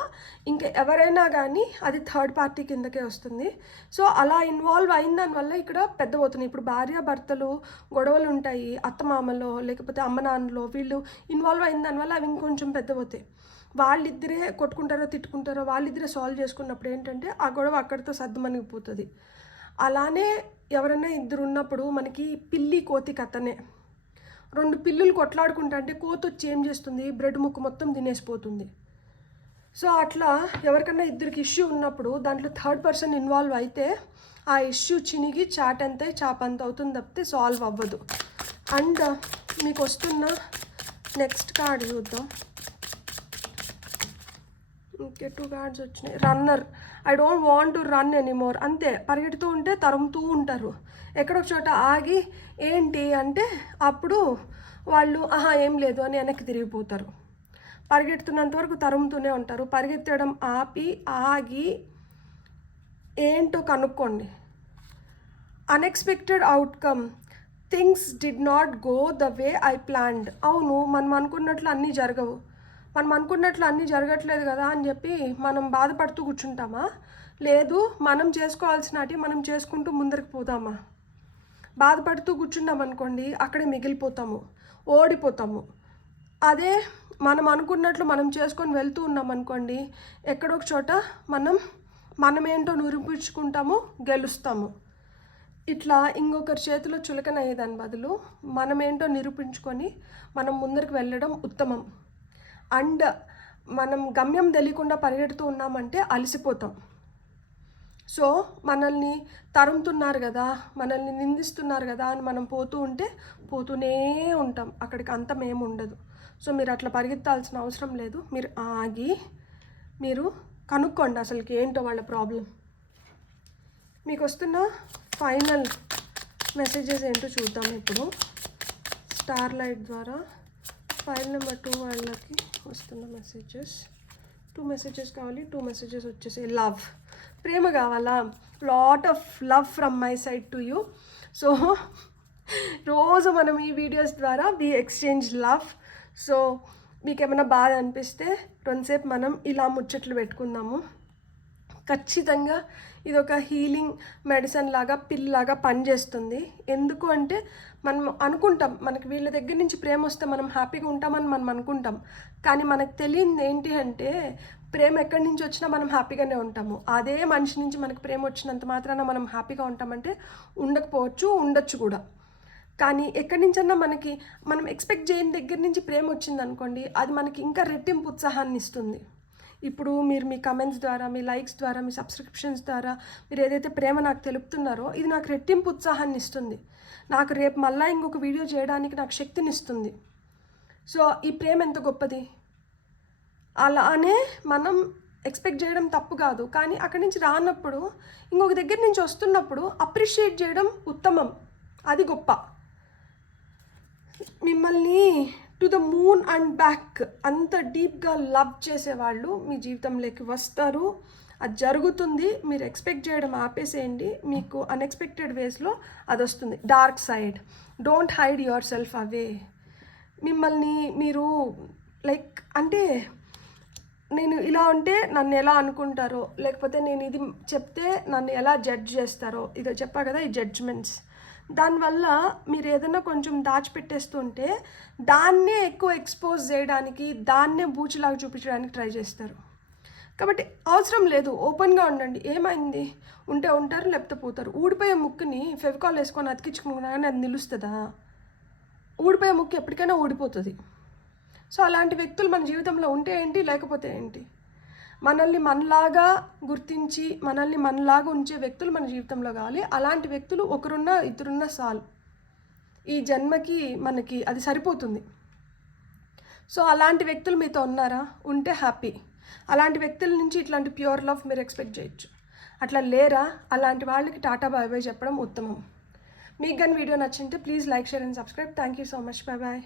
ఇంకా ఎవరైనా కానీ అది థర్డ్ పార్టీ కిందకే వస్తుంది. సో అలా ఇన్వాల్వ్ అయిన దానివల్ల ఇక్కడ పెద్ద పోతున్నాయి. ఇప్పుడు భార్యాభర్తలు గొడవలు ఉంటాయి, అత్తమామలో లేకపోతే అమ్మ నాన్నలో, వీళ్ళు ఇన్వాల్వ్ అయిన దానివల్ల అవి ఇంకొంచెం పెద్ద పోతాయి. వాళ్ళిద్దరే కొట్టుకుంటారో తిట్టుకుంటారో వాళ్ళిద్దరే సాల్వ్ చేసుకున్నప్పుడు ఏంటంటే ఆ గొడవ అక్కడితో సర్దుమణిగిపోతుంది. అలానే ఎవరైనా ఇద్దరు ఉన్నప్పుడు మనకి పిల్లి కోతి కథనే. 2 పిల్లులు కొట్లాడుకుంటా అంటే కోతి వచ్చి ఏం చేస్తుంది, బ్రెడ్ ముక్క మొత్తం తినేసిపోతుంది. సో అట్లా ఎవరికన్నా ఇద్దరికి ఇష్యూ ఉన్నప్పుడు దాంట్లో థర్డ్ పర్సన్ ఇన్వాల్వ్ అయితే ఆ ఇష్యూ చినిగి చాటంతే చాపంత అవుతుంది తప్పితే సాల్వ్ అవ్వదు. అండ్ మీకు వస్తున్న నెక్స్ట్ కార్డ్ చూద్దాం. ఓకే, 2 కార్డ్స్ వచ్చినాయి. Runner. I don't want to run anymore. అంతే, పరిగెడుతూ ఉంటే తరుముతూ ఉంటారు. ఎక్కడొక చోట ఆగి ఏంటి అంటే అప్పుడు వాళ్ళు ఏం లేదు అని వెనక్కి తిరిగిపోతారు. పరిగెడుతున్నంత వరకు తరుముతూనే ఉంటారు. పరిగెత్తడం ఆపి ఆగి ఏంటో కనుక్కోండి. Unexpected outcome. Things did not go the way I planned. అవును, మనం అనుకున్నట్లు అన్నీ జరగవు. మనం అనుకున్నట్లు అన్నీ జరగట్లేదు కదా అని చెప్పి మనం బాధపడుతూ కూర్చుంటామా? లేదు, మనం చేసుకోవాల్సినటి మనం చేసుకుంటూ ముందరికి పోదామా? బాధపడుతూ కూర్చున్నాం అనుకోండి, అక్కడే మిగిలిపోతాము, ఓడిపోతాము. అదే మనం అనుకున్నట్లు మనం చేసుకొని వెళ్తూ ఉన్నాం అనుకోండి, ఎక్కడో ఒక చోట మనమేంటో నిరూపించుకుంటాము, గెలుస్తాము. ఇట్లా ఇంకొకరి చేతిలో చులకన అయ్యేదాని బదులు మనమేంటో నిరూపించుకొని మనం ముందరికి వెళ్ళడం ఉత్తమం. అండ్ మనం గమ్యం తెలియకుండా పరిగెడుతూ ఉన్నామంటే అలసిపోతాం. సో మనల్ని తరుముతున్నారు కదా, మనల్ని నిందిస్తున్నారు కదా అని మనం పోతూనే ఉంటాం, అక్కడికి అంతం ఏమి ఉండదు. సో మీరు అట్లా పరిగెత్తాల్సిన అవసరం లేదు. మీరు ఆగి మీరు కనుక్కోండి అసలుకి ఏంటో వాళ్ళ ప్రాబ్లం. మీకు వస్తున్న ఫైనల్ మెసేజెస్ ఏంటో చూద్దాం ఇప్పుడు. స్టార్ లైట్ ద్వారా ఫైల్ నెంబర్ 2 వాళ్ళకి వస్తున్న మెసేజెస్. 2 మెసేజెస్ కావాలి. 2 మెసేజెస్ వచ్చేసి లవ్, ప్రేమ కావాలా? Lot of love from my side to you. So రోజు మనం ఈ వీడియోస్ ద్వారా వి ఎక్స్చేంజ్ లవ్. సో మీకు ఏమైనా బాధ అనిపిస్తే రెండుసేపు మనం ఇలా ముచ్చట్లు పెట్టుకుందాము. ఖచ్చితంగా ఇది ఒక హీలింగ్ మెడిసిన్ లాగా, పిల్ లాగా పనిచేస్తుంది. ఎందుకు అంటే మనం అనుకుంటాం మనకి వీళ్ళ దగ్గర నుంచి ప్రేమ వస్తే మనం హ్యాపీగా ఉంటామని మనం అనుకుంటాం. కానీ మనకు తెలియదు ఏంటి అంటే ప్రేమ ఎక్కడి నుంచి వచ్చినా మనం హ్యాపీగానే ఉంటాము. అదే మనిషి నుంచి మనకు ప్రేమ వచ్చినంత మాత్రాన మనం హ్యాపీగా ఉంటామంటే ఉండకపోవచ్చు, ఉండొచ్చు కూడా. కానీ ఎక్కడి నుంచన్నా మనం ఎక్స్పెక్ట్ చేయని దగ్గర నుంచి ప్రేమ వచ్చింది అనుకోండి, అది మనకి ఇంకా రెట్టింపు ఉత్సాహాన్ని ఇస్తుంది. ఇప్పుడు మీరు మీ కమెంట్స్ ద్వారా, మీ లైక్స్ ద్వారా, మీ సబ్స్క్రిప్షన్స్ ద్వారా మీరు ఏదైతే ప్రేమ నాకు తెలుపుతున్నారో ఇది నాకు రెట్టింపు ఉత్సాహాన్ని ఇస్తుంది. నాకు రేపు మళ్ళీ ఇంకొక వీడియో చేయడానికి నాకు శక్తిని ఇస్తుంది. సో ఈ ప్రేమ ఎంత గొప్పది. అలానే మనం ఎక్స్పెక్ట్ చేయడం తప్పు కాదు, కానీ అక్కడి నుంచి రానప్పుడు ఇంకొక దగ్గర నుంచి వస్తున్నప్పుడు అప్రిషియేట్ చేయడం ఉత్తమం, అది గొప్ప. మిమ్మల్ని to the moon and back అంత డీప్గా లవ్ చేసేవాళ్ళు మీ జీవితంలోకి వస్తారు. అది జరుగుతుంది. మీరు ఎక్స్పెక్ట్ చేయడం ఆపేసేయండి, మీకు అన్ఎక్స్పెక్టెడ్ వేస్లో అది వస్తుంది. Dark side, don't hide yourself away. మిమ్మల్ని మీరు అంటే నేను ఇలా ఉంటే నన్ను ఎలా అనుకుంటారో, లేకపోతే నేను ఇది చెప్తే నన్ను ఎలా జడ్జ్ చేస్తారో, ఇదో చెప్పా కదా, ఈ జడ్జ్మెంట్స్. దానివల్ల మీరు ఏదైనా కొంచెం దాచిపెట్టేస్తుంటే దాన్నే ఎక్కువ ఎక్స్పోజ్ చేయడానికి, దాన్నే బూచిలాగా చూపించడానికి ట్రై చేస్తారు. కాబట్టి అవసరం లేదు, ఓపెన్గా ఉండండి. ఏమైంది, ఉంటే ఉంటారు, లేకపోతే పోతారు. ఊడిపోయే ముక్కుని ఫెవికాల్ వేసుకొని అతికించుకున్నా కానీ అది నిలుస్తుందా? ఊడిపోయే ముక్కు ఎప్పటికైనా ఊడిపోతుంది. సో అలాంటి వ్యక్తులు మన జీవితంలో ఉంటే ఏంటి, లేకపోతే ఏంటి? మనల్ని మనలాగా గుర్తించి మనల్ని మనలాగా ఉంచే వ్యక్తులు మన జీవితంలో కావాలి. అలాంటి వ్యక్తులు ఒకరున్నా ఇద్దరున్నా చాలు, ఈ జన్మకి మనకి అది సరిపోతుంది. సో అలాంటి వ్యక్తులు మీతో ఉన్నారా? ఉంటే హ్యాపీ. అలాంటి వ్యక్తుల నుంచి ఇట్లాంటి ప్యూర్ లవ్ మీరు ఎక్స్పెక్ట్ చేయొచ్చు. అట్లా లేరా? అలాంటి వాళ్ళకి టాటా బాయ్ బాయ్ చెప్పడం ఉత్తమం. మీకు కానీ వీడియో నచ్చింటే please like, share and subscribe. Thank you so much. Bye bye.